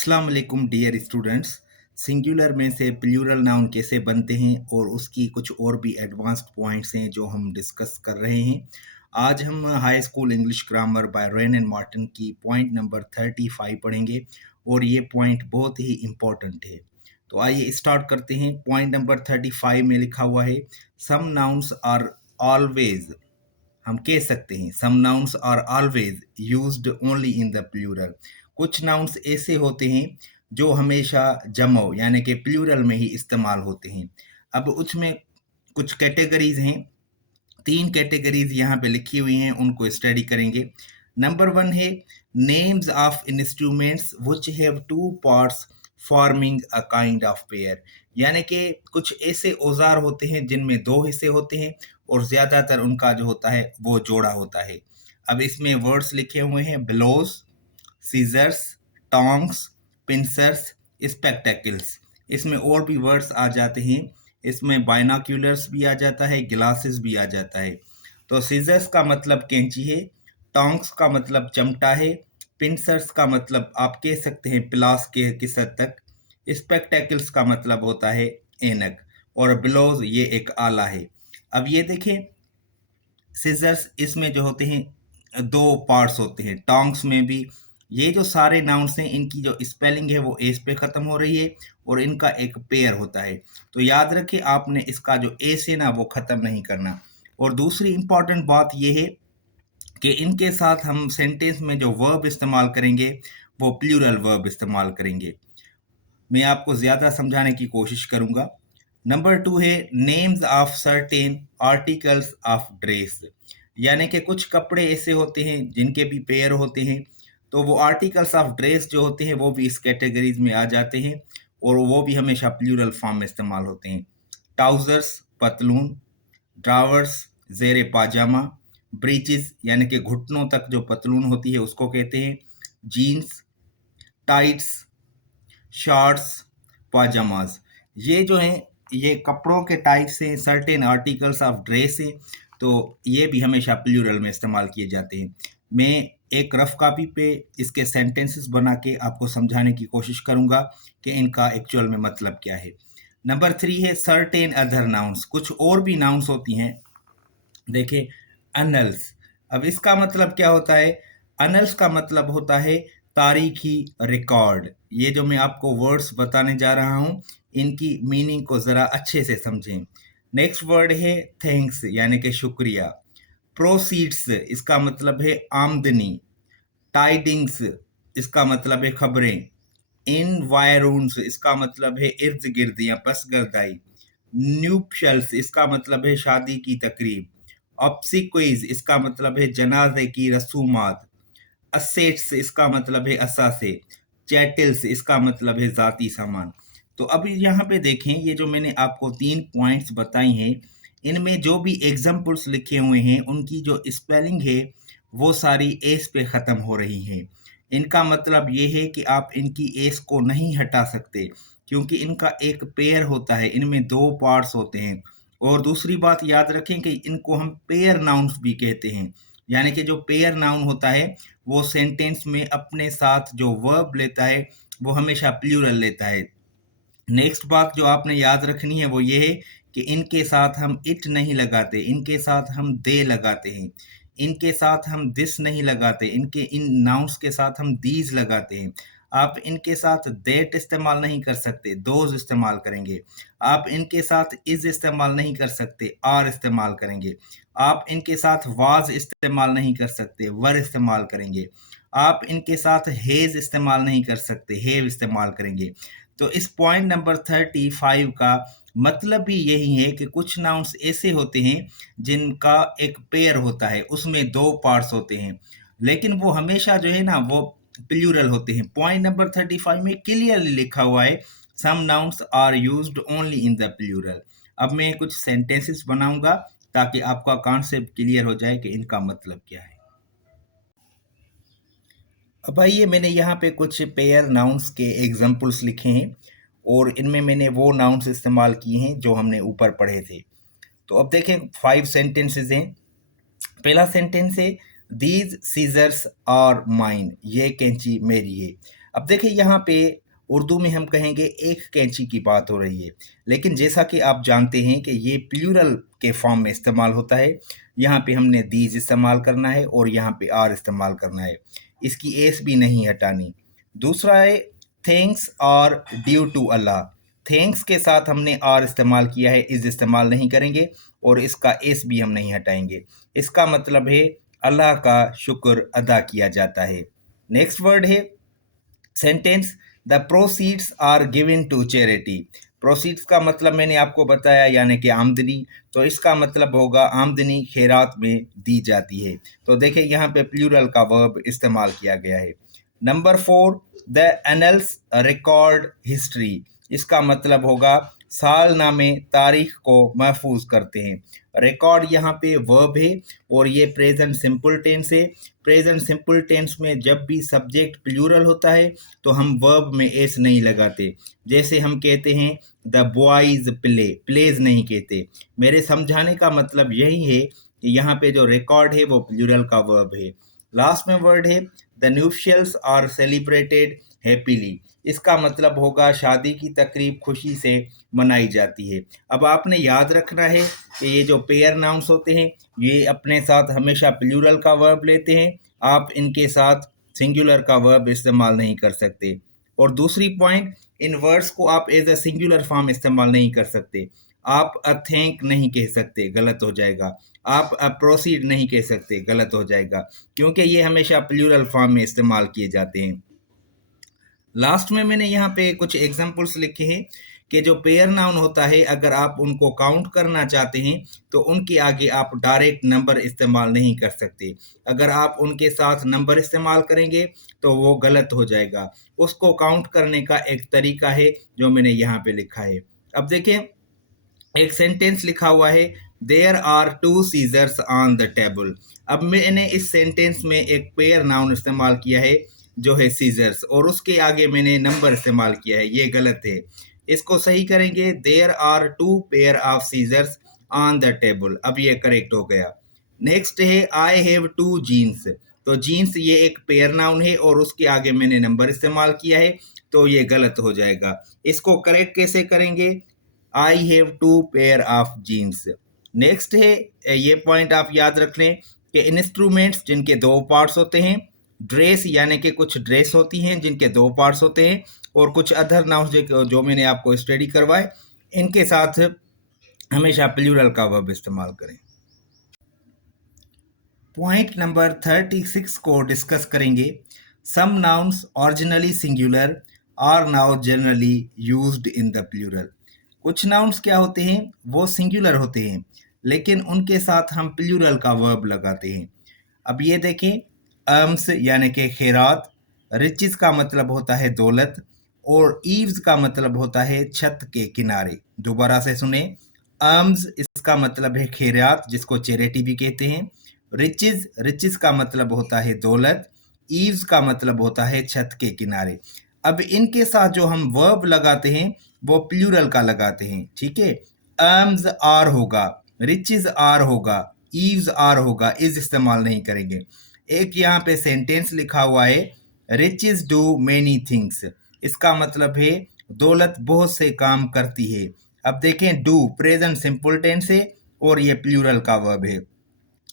अस्सलाम वालेकुम dear students. Singular में से प्लूरल नाउन कैसे बनते हैं और उसकी कुछ और भी एडवांस्ड पॉइंट्स हैं जो हम डिस्कस कर रहे हैं। आज हम high school English grammar bye rain and Martin की पॉइंट नंबर 35 पढ़ेंगे और ये पॉइंट बहुत ही इम्पोर्टेंट है। तो आइए स्टार्ट करते हैं। पॉइंट नंबर 35 में लिखा हुआ है, सम नाउन्स आर ऑलवेज, हम कह सकते हैं some nouns are always used only in the plural. कुछ नाउन्स ऐसे होते हैं जो हमेशा जमो यानी कि प्लूरल में ही इस्तेमाल होते हैं। अब उसमें कुछ कैटेगरीज हैं, 3 कैटेगरीज यहाँ पे लिखी हुई हैं, उनको स्टडी करेंगे। नंबर 1 है names of instruments which have 2 parts forming a kind of pair, यानी कि कुछ ऐसे औजार होते हैं जिनमें 2 हिस्से होते हैं और ज़्यादातर उनका जो होता है वो जोड़ा होता है। अब इसमें वर्ड्स लिखे हुए हैं bellows, scissors, tongs, pincers, spectacles. इसमें और भी वर्ड्स आ जाते हैं, इसमें बाइनोक्यूलर्स भी आ जाता है, ग्लासेस भी आ जाता है। तो सीजर्स का मतलब कैंची है, टोंग्स का मतलब चमटा है, पिंसर्स का मतलब आप कह सकते हैं प्लास के किस हद तक, स्पेक्टेकल्स का मतलब होता है ऐनक, और ब्लोज ये एक आला है। अब ये देखें, सिजर्स इसमें जो होते हैं 2 पार्ट्स होते हैं, टोंग्स में भी। ये जो सारे नाउन्स हैं इनकी जो स्पेलिंग है वो एस पे ख़त्म हो रही है और इनका एक पेयर होता है। तो याद रखिए आपने इसका जो एस है ना वो ख़त्म नहीं करना। और दूसरी इंपॉर्टेंट बात ये है कि इनके साथ हम सेंटेंस में जो वर्ब इस्तेमाल करेंगे वो प्लूरल वर्ब इस्तेमाल करेंगे। मैं आपको ज़्यादा समझाने की कोशिश करूँगा। नंबर 2 है names of certain articles of dress, यानी कि कुछ कपड़े ऐसे होते हैं जिनके भी पेयर होते हैं, तो वो आर्टिकल्स ऑफ ड्रेस जो होते हैं वो भी इस कैटेगरीज में आ जाते हैं और वो भी हमेशा प्लूरल फॉर्म में इस्तेमाल होते हैं। ट्राउज़र्स पतलून, ड्रावर्स ज़ेर पाजामा, ब्रीचेस यानी कि घुटनों तक जो पतलून होती है उसको कहते हैं, जीन्स, टाइट्स, शॉर्ट्स, पाजामाज। ये जो हैं ये कपड़ों के टाइप्स हैं, सर्टेन आर्टिकल्स ऑफ ड्रेस हैं, तो ये भी हमेशा प्लूरल में इस्तेमाल किए जाते हैं। मैं एक रफ कॉपी पे इसके सेंटेंसेस बना के आपको समझाने की कोशिश करूँगा कि इनका एक्चुअल में मतलब क्या है। नंबर 3 है सर्टेन अदर नाउन्स, कुछ और भी नाउन्स होती हैं। देखिए अनल्स, अब इसका मतलब क्या होता है? अनल्स का मतलब होता है तारीखी रिकॉर्ड। ये जो मैं आपको वर्ड्स बताने जा रहा हूँ इनकी मीनिंग को ज़रा अच्छे से समझें। नेक्स्ट वर्ड है थैंक्स यानी कि शुक्रिया। प्रोसीड्स इसका मतलब है आमदनी। टाइडिंग्स इसका मतलब है खबरें। इनवायरून्स इसका मतलब है इर्द गिर्द या पसगरदाई। न्यूपशल्स इसका मतलब है शादी की तकरीब। ऑब्सिक्वेज इसका मतलब है जनाजे की रसूमात। असेट्स इसका मतलब है असासे। चैटल्स इसका मतलब है ज़ाती सामान। तो अभी यहाँ पे देखें, ये जो मैंने आपको 3 पॉइंट्स बताई हैं इनमें जो भी एग्जाम्पल्स लिखे हुए हैं उनकी जो स्पेलिंग है वो सारी एस पे ख़त्म हो रही है। इनका मतलब ये है कि आप इनकी एस को नहीं हटा सकते क्योंकि इनका एक पेयर होता है, इनमें 2 पार्ट्स होते हैं। और दूसरी बात याद रखें कि इनको हम पेयर नाउन्स भी कहते हैं, यानी कि जो पेयर नाउन होता है वो सेंटेंस में अपने साथ जो वर्ब लेता है वो हमेशा प्लूरल लेता है। नेक्स्ट बात जो आपने याद रखनी है वो ये है कि इनके साथ हम इट नहीं लगाते, इनके साथ हम दे लगाते हैं। इनके साथ हम दिस नहीं लगाते, इनके इन नाउन्स के साथ हम दीज लगाते हैं। आप इनके साथ दैट इस्तेमाल नहीं कर सकते, दोज इस्तेमाल करेंगे। आप इनके साथ इज इस्तेमाल नहीं कर सकते, आर इस्तेमाल करेंगे। आप इनके साथ वाज इस्तेमाल नहीं कर सकते, वर इस्तेमाल करेंगे। आप इनके साथ हेज इस्तेमाल नहीं कर सकते, हेव इस्तेमाल करेंगे। तो इस पॉइंट नंबर 35 का मतलब भी यही है कि कुछ नाउन्स ऐसे होते हैं जिनका एक पेयर होता है, उसमें 2 पार्ट्स होते हैं, लेकिन वो हमेशा जो है ना वो प्लूरल होते हैं। पॉइंट नंबर 35 में क्लियरली लिखा हुआ है some nouns are used only in the plural. अब मैं कुछ सेंटेंसेस बनाऊंगा ताकि आपका कॉन्सेप्ट क्लियर हो जाए कि इनका मतलब क्या है। अब आइए, मैंने यहाँ पे कुछ पेयर नाउन्स के एग्जाम्पल्स लिखे हैं और इनमें मैंने वो नाउन्स इस्तेमाल किए हैं जो हमने ऊपर पढ़े थे। तो अब देखें 5 सेंटेंसेस हैं। पहला सेंटेंस है दीज सीजर्स आर माइन, ये कैंची मेरी है। अब देखिए यहाँ पे उर्दू में हम कहेंगे एक कैंची की बात हो रही है, लेकिन जैसा कि आप जानते हैं कि ये प्लूरल के फॉर्म में इस्तेमाल होता है। यहाँ पे हमने दीज इस्तेमाल करना है और यहाँ पे आर इस्तेमाल करना है, इसकी एस भी नहीं हटानी। दूसरा है thanks are due to Allah. Thanks के साथ हमने आर इस्तेमाल किया है, इज इस्तेमाल नहीं करेंगे और इसका एस भी हम नहीं हटाएंगे। इसका मतलब है अल्लाह का शुक्र अदा किया जाता है। नेक्स्ट वर्ड है sentence the proceeds are given to charity. Proceeds का मतलब मैंने आपको बताया, यानी कि आमदनी, तो इसका मतलब होगा आमदनी खैरात में दी जाती है। तो देखिए यहाँ पे प्लूरल का वर्ब इस्तेमाल किया गया है। Number 4 the annuls record history. इसका मतलब होगा सालनामे तारीख को महफूज करते हैं। रिकॉर्ड यहाँ पे वर्ब है और ये प्रेजेंट सिंपल टेंस है। प्रेजेंट सिंपल टेंस में जब भी सब्जेक्ट प्लूरल होता है तो हम वर्ब में एस नहीं लगाते। जैसे हम कहते हैं द बॉयज प्ले, प्लेज नहीं कहते। मेरे समझाने का मतलब यही है कि यहाँ पे जो रिकॉर्ड है वो प्लूरल का वर्ब है। लास्ट में वर्ड है द न्यूशियल्स आर सेलिब्रेटेड हैप्पीली। इसका मतलब होगा शादी की तकरीब खुशी से मनाई जाती है। अब आपने याद रखना है कि ये जो पेयर नाउन्स होते हैं ये अपने साथ हमेशा प्लूरल का वर्ब लेते हैं, आप इनके साथ सिंगुलर का वर्ब इस्तेमाल नहीं कर सकते। और दूसरी पॉइंट, इन वर्ड्स को आप एज अ सिंगुलर फॉर्म इस्तेमाल नहीं कर सकते। आप अ थैंक नहीं कह सकते, गलत हो जाएगा। आप अ प्रोसीड नहीं कह सकते, गलत हो जाएगा, क्योंकि ये हमेशा प्लूरल फॉर्म में इस्तेमाल किए जाते हैं। लास्ट में मैंने यहाँ पे कुछ एग्जाम्पल्स लिखे हैं कि जो पेयर नाउन होता है अगर आप उनको काउंट करना चाहते हैं तो उनके आगे आप डायरेक्ट नंबर इस्तेमाल नहीं कर सकते। अगर आप उनके साथ नंबर इस्तेमाल करेंगे तो वो गलत हो जाएगा। उसको काउंट करने का एक तरीका है जो मैंने यहाँ पे लिखा है। अब देखें, एक सेंटेंस लिखा हुआ है there are two scissors on the table. अब मैंने इस सेंटेंस में एक पेयर नाउन इस्तेमाल किया है जो है सीजर्स, और उसके आगे मैंने नंबर इस्तेमाल किया है, ये गलत है। इसको सही करेंगे there are two pair of scissors on the table. अब ये करेक्ट हो गया। नेक्स्ट है आई हैव टू जीन्स। तो जीन्स ये एक पेयर नाउन है और उसके आगे मैंने नंबर इस्तेमाल किया है, तो ये गलत हो जाएगा। इसको करेक्ट कैसे करेंगे? I have two pair of jeans. Next है, ये पॉइंट आप याद रख लें कि इंस्ट्रूमेंट्स जिनके दो पार्ट्स होते हैं, ड्रेस यानी कि कुछ ड्रेस होती हैं जिनके दो पार्ट्स होते हैं, और कुछ अदर नाउन्स जो मैंने आपको स्टडी करवाए, इनके साथ हमेशा प्लूरल का वर्ब इस्तेमाल करें। पॉइंट नंबर 36 को डिस्कस करेंगे। Some nouns originally singular are now generally used in the plural. कुछ नाउन्स क्या होते हैं, वो सिंगुलर होते हैं लेकिन उनके साथ हम प्लूरल का वर्ब लगाते हैं। अब ये देखें, अर्म्स यानी कि खैरात, रिचेस का मतलब होता है दौलत, और ईव्स का मतलब होता है छत के किनारे। दोबारा से सुने, अर्म्स इसका मतलब है खैरात जिसको चैरिटी भी कहते हैं। रिचेस, रिचेस का मतलब होता है दौलत। ईव्स का मतलब होता है छत के किनारे। अब इनके साथ जो हम वर्ब लगाते हैं वो प्लूरल का लगाते हैं, ठीक है। अर्म्स आर होगा, रिचेस आर होगा, ईव्स आर होगा, इज इस्तेमाल नहीं करेंगे। एक यहाँ पे सेंटेंस लिखा हुआ है रिचेस डू मेनी थिंग्स। इसका मतलब है दौलत बहुत से काम करती है। अब देखें, डू प्रेजेंट सिंपल टेंस है और ये प्लूरल का वर्ब है।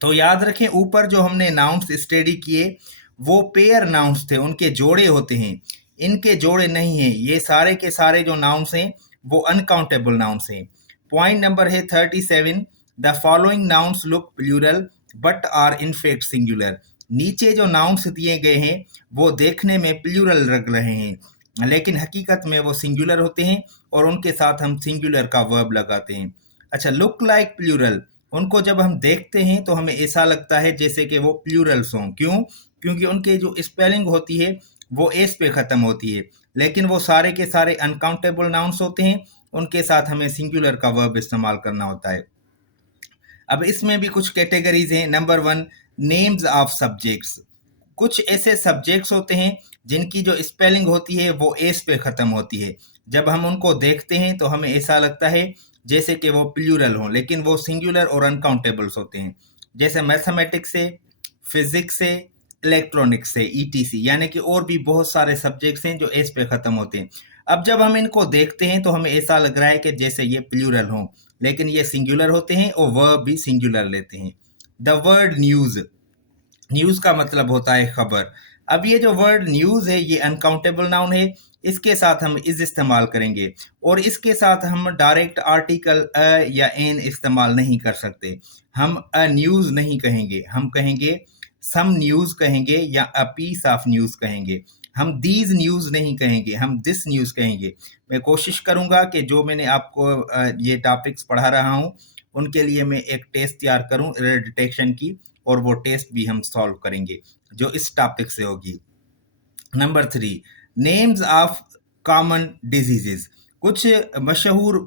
तो याद रखें, ऊपर जो हमने नाउन्स स्टडी किए वो पेयर नाउन्स थे, उनके जोड़े होते हैं, इनके जोड़े नहीं हैं। ये सारे के सारे जो नाउन्स हैं वो अनकाउंटेबल नाउन्स हैं। पॉइंट नंबर है 37, the following nouns look plural but are in fact singular. नीचे जो नाउन्स दिए गए हैं वो देखने में प्लूरल लग रहे हैं लेकिन हकीकत में वो सिंगुलर होते हैं और उनके साथ हम सिंगुलर का वर्ब लगाते हैं। अच्छा, लुक लाइक प्लूरल, उनको जब हम देखते हैं तो हमें ऐसा लगता है जैसे कि वो प्लूरल्स हों। क्यों? क्योंकि उनके जो स्पेलिंग होती है वो एस पे ख़त्म होती है, लेकिन वो सारे के सारे अनकाउंटेबल नाउन्स होते हैं, उनके साथ हमें सिंगुलर का वर्ब इस्तेमाल करना होता है। अब इसमें भी कुछ कैटेगरीज हैं। Number 1, names of subjects. कुछ ऐसे सब्जेक्ट्स होते हैं जिनकी जो स्पेलिंग होती है वो एस पे ख़त्म होती है। जब हम उनको देखते हैं तो हमें ऐसा लगता है जैसे कि वो प्लूरल हों, लेकिन वो सिंगुलर और अनकाउंटेबल्स होते हैं। जैसे मैथमेटिक्स है, फिजिक्स है, इलेक्ट्रॉनिक्स है, ईटीसी, यानी कि और भी बहुत सारे सब्जेक्ट्स हैं जो एस पे ख़त्म होते हैं। अब जब हम इनको देखते हैं तो हमें ऐसा लग रहा है कि जैसे ये प्लूरल हों, लेकिन ये सिंगुलर होते हैं और वर्ब भी सिंगुलर लेते हैं। द वर्ड न्यूज़, न्यूज़ का मतलब होता है खबर। अब ये जो वर्ड न्यूज़ है ये अनकाउंटेबल नाउन है, इसके साथ हम इज़ इस्तेमाल करेंगे और इसके साथ हम डायरेक्ट आर्टिकल अ या एन इस्तेमाल नहीं कर सकते। हम अ न्यूज़ नहीं कहेंगे, हम कहेंगे सम न्यूज़ कहेंगे या अ पीस ऑफ न्यूज़ कहेंगे। हम दीज़ न्यूज़ नहीं कहेंगे, हम दिस न्यूज़ कहेंगे। मैं कोशिश करूँगा कि जो मैंने आपको ये टॉपिक्स पढ़ा रहा हूँ, उनके लिए मैं एक टेस्ट तैयार करूँ एरर डिटेक्शन की, और वो टेस्ट भी हम सॉल्व करेंगे जो इस टॉपिक से होगी। Number 3, names of common diseases. कुछ मशहूर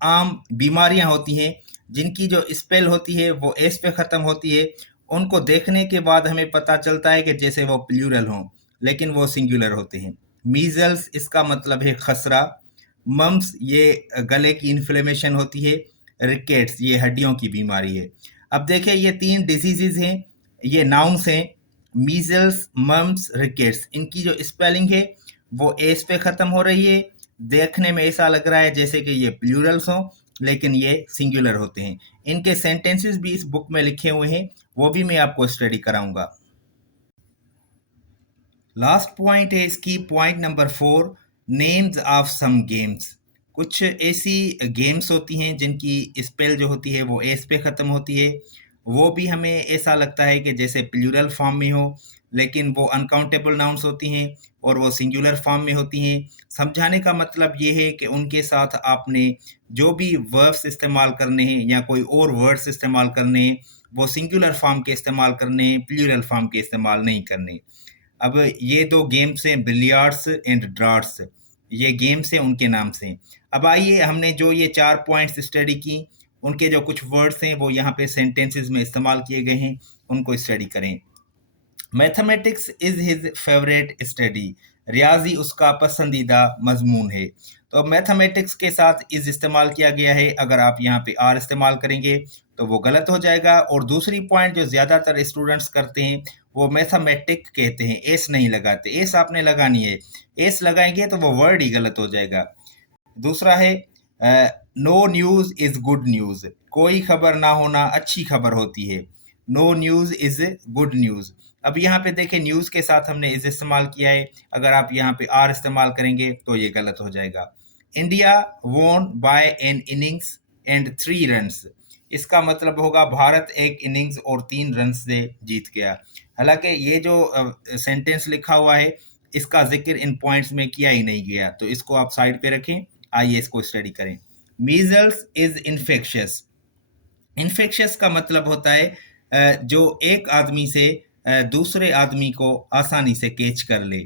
आम बीमारियां होती हैं जिनकी जो स्पेल होती है वो एस पे ख़त्म होती है। उनको देखने के बाद हमें पता चलता है कि जैसे वो प्लूरल हों, लेकिन वो सिंगुलर होते हैं। मीजल्स, इसका मतलब है खसरा। मम्स, ये गले की इन्फ्लेमेशन होती है। रिकेट्स, ये हड्डियों की बीमारी है। अब देखिए ये 3 डिजीजेज हैं, ये नाउन्स हैं। मीजल्स, मम्स, रिकेट्स, इनकी जो स्पेलिंग है वो एस पे ख़त्म हो रही है। देखने में ऐसा लग रहा है जैसे कि ये प्लूरल्स हों, लेकिन ये सिंगुलर होते हैं। इनके सेंटेंसेस भी इस बुक में लिखे हुए हैं, वो भी मैं आपको स्टडी कराऊंगा। लास्ट पॉइंट है इसकी, point number 4, names of some games. कुछ ऐसी गेम्स होती हैं जिनकी स्पेल जो होती है वो एस पे ख़त्म होती है। वो भी हमें ऐसा लगता है कि जैसे प्लूरल फॉर्म में हो, लेकिन वो अनकाउंटेबल नाउन्स होती हैं और वो सिंगुलर फॉर्म में होती हैं। समझाने का मतलब ये है कि उनके साथ आपने जो भी वर्ब्स इस्तेमाल करने हैं या कोई और वर्ड्स इस्तेमाल करने हैं, वो सिंगुलर फॉर्म के इस्तेमाल करने हैं, प्लूरल फॉर्म के इस्तेमाल नहीं करने। अब ये 2 गेम्स हैं, बिलियर्ड्स एंड ड्राफ्ट्स। ये गेम्स हैं, उनके नाम से। अब आइए, हमने जो ये 4 पॉइंट्स स्टडी की, उनके जो कुछ वर्ड्स हैं वो यहाँ पे सेंटेंसेस में इस्तेमाल किए गए हैं, उनको स्टडी करें। Mathematics is his favourite study. रियाजी उसका पसंदीदा मजमून है। तो मैथमेटिक्स के साथ इज़ इस्तेमाल किया गया है। अगर आप यहाँ पे आर इस्तेमाल करेंगे तो वो गलत हो जाएगा। और दूसरी पॉइंट जो ज़्यादातर स्टूडेंट्स करते हैं, वो मैथमेटिक कहते हैं, एस नहीं लगाते। एस आपने लगानी है, एस लगाएंगे तो वो वर्ड ही गलत हो जाएगा। दूसरा है no news is good news. कोई खबर ना होना अच्छी खबर होती है। No news is good news. अब यहाँ पे देखें, न्यूज़ के साथ हमने इज़ इस्तेमाल किया है। अगर आप यहाँ पे आर इस्तेमाल करेंगे तो ये गलत हो जाएगा। India won by an innings and 3 runs. इसका मतलब होगा भारत एक इनिंग्स और 3 रन से जीत गया। हालांकि ये जो सेंटेंस लिखा हुआ है, इसका जिक्र इन पॉइंट्स में किया ही नहीं गया, तो इसको आप साइड पे रखें। आइए इसको स्टडी करें। Measles is infectious. इन्फेक्शियस का मतलब होता है जो एक आदमी से दूसरे आदमी को आसानी से कैच कर ले।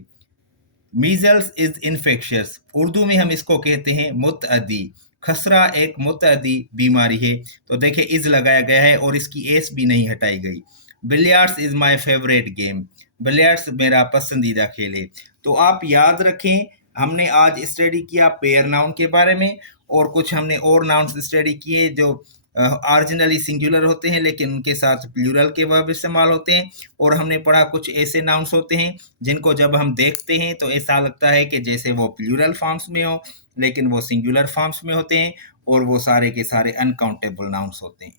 मीजल्स इज इन्फेक्शियस, उर्दू में हम इसको कहते हैं मुतअद्दी। खसरा एक मुतअद्दी बीमारी है। तो देखिए इज लगाया गया है और इसकी एस भी नहीं हटाई गई। Billiards is my favourite game. Billiards मेरा पसंदीदा खेल है। तो आप याद रखें, हमने आज स्टडी किया पेयर नाउन के बारे में, और कुछ हमने और नाउन्स स्टडी किए जो ऑरिजिनली सिंगुलर होते हैं लेकिन उनके साथ प्लूरल के वर्ब इस्तेमाल होते हैं। और हमने पढ़ा कुछ ऐसे नाउन्स होते हैं जिनको जब हम देखते हैं तो ऐसा लगता है कि जैसे वो प्लूरल फॉर्म्स में हो, लेकिन वो सिंगुलर फॉर्म्स में होते हैं और वो सारे के सारे अनकाउंटेबल नाउन्स होते हैं।